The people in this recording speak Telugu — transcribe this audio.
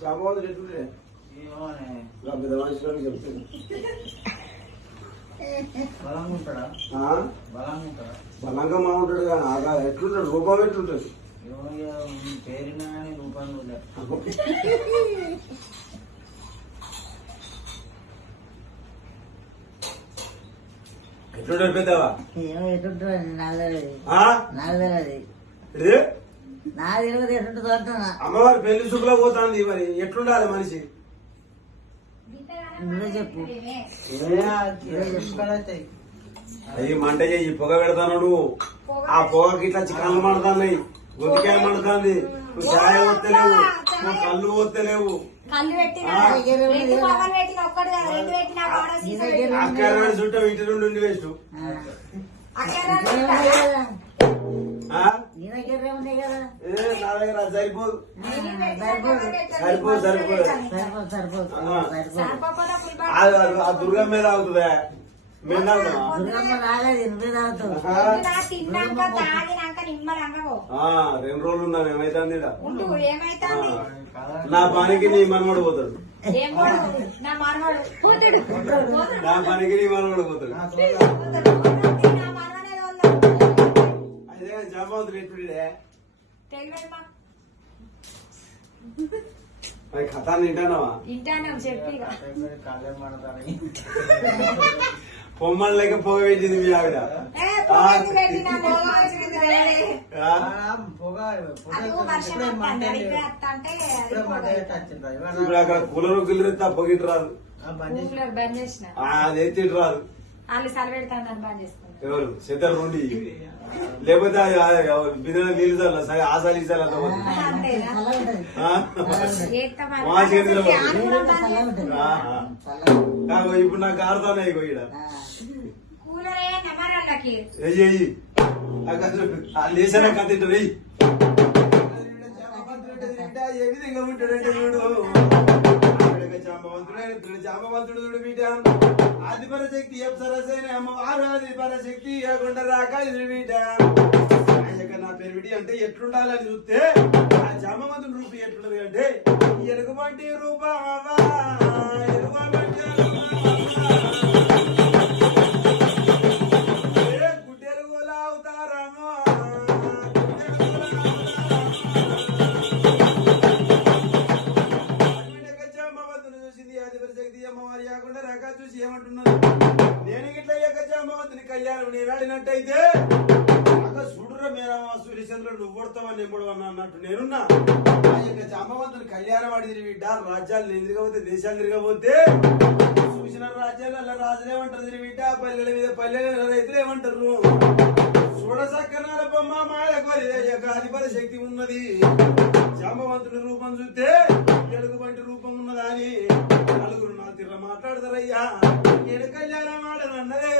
జాంబవంతుడు ఎట్లుంటే పెద్ద మనుషులను చెప్తాను. బలంగా బాగుంటాడు కానీ ఎట్లుంటాడు రూపం ఎట్లుంటది పేరిన రూపాయలు ఎట్లుంటాడు పెద్దవా ఎట్లుంటుంది నల్లది నాకు తెలియదు ఎట్లుంటుంది అంటున్నా. అమ్మవారి పెళ్లి చూపులో పోతాంది మరి ఎట్లుండాలి మనిషి నువ్వే చెప్పు అయ్యి మంట చెయ్యి పొగ పెడతాను నువ్వు ఆ పొగకి ఇట్లా చికెన్లు మండుతున్నాయి గుంతికాయ మండుతుంది నువ్వు చాయ పోతలేవు నువ్వు కళ్ళు పోతలేవు అక్కడ చుట్టూ ఇంటి నుండి ఉండి వేస్ట్ నీ దగ్గర ఉన్నాయి కదా నా దగ్గర సరిపోదు సరిపోదు సరిపోదు ఆ దుర్గం మీద అవుతుందా మేము దుర్గమ్మ రాలేదు ఎనిమిది తాగుతావు 2 రోజులు ఉన్నాం ఏమైతుంది నా పనికి నీ మనమడు పోతాడు నా పనికి నీ మనమడు పోతాడు అదే జాంబవంతుడు ఎట్టుడే మరి కథ వింటానావా పొమ్మలు లేక పొగ పెట్టింది మీ ఆవిడ ఇప్పుడు అక్కడ కూలరు గిల్లరు పొగిటి రాదు అది ఎత్తిటి రాదు ఎవరు సిద్ధం నుండి లేకపోతే బిందెలో నీళ్ళు చల్ల సరే ఆసాలు ఇసాలి అంత ఇప్పుడు నాకు ఆడుతున్నాయి ఇక్కడ లేచారా కథ తింటారు ఏ విధంగా ఉంటాడంటే చూడు జాంబవంతుడు చూడు బీట ఆదిపర శక్తి సరసైన అమ్మవారు ఆదిపర శక్తి కాకుండా రాక ఇది బీట నా పేరు విడి అంటే ఎట్లుండాలని చూస్తే ఆ జాంబవంతుడు రూపం ఎట్లుండదు అంటే ఎలుగుబంటి రూపమా గుడ్డెలుగులా అవుతారమ్మా అమ్మవారి కాకుండా రక చూసి ఏమంటున్నాను నేను ఇట్లా జాంబవంతుని కళ్యాణం నేను ఆడినట్టయితే చూడరా మేరా సూర్యచంద్రుడు నువ్వు కొడతావా నేను కూడా అన్నట్టు నేనున్నా ఆ యొక్క జాంబవంతుని కళ్యాణం ఆడి తిరిగిడ్డ రాజ్యాలు నేను తిరగబోతే దేశాలు తిరగబోతే చూసిన రాజ్యాలు అలా రాజులు ఏమంటారు తిరిగిడ్డ పల్లెల మీద పల్లెల రైతులు ఏమంటారు చూడసక్కనాల బొమ్మ మాయ అధిపర శక్తి ఉన్నది జాంబవంతుని రూపం చూస్తే ఎలుగుబంటి రూపం ఉన్నదా అని నలుగురు నా తిర్ర మాట్లాడతారయ్యా నేను కళ్యాణం ఆడనన్నదే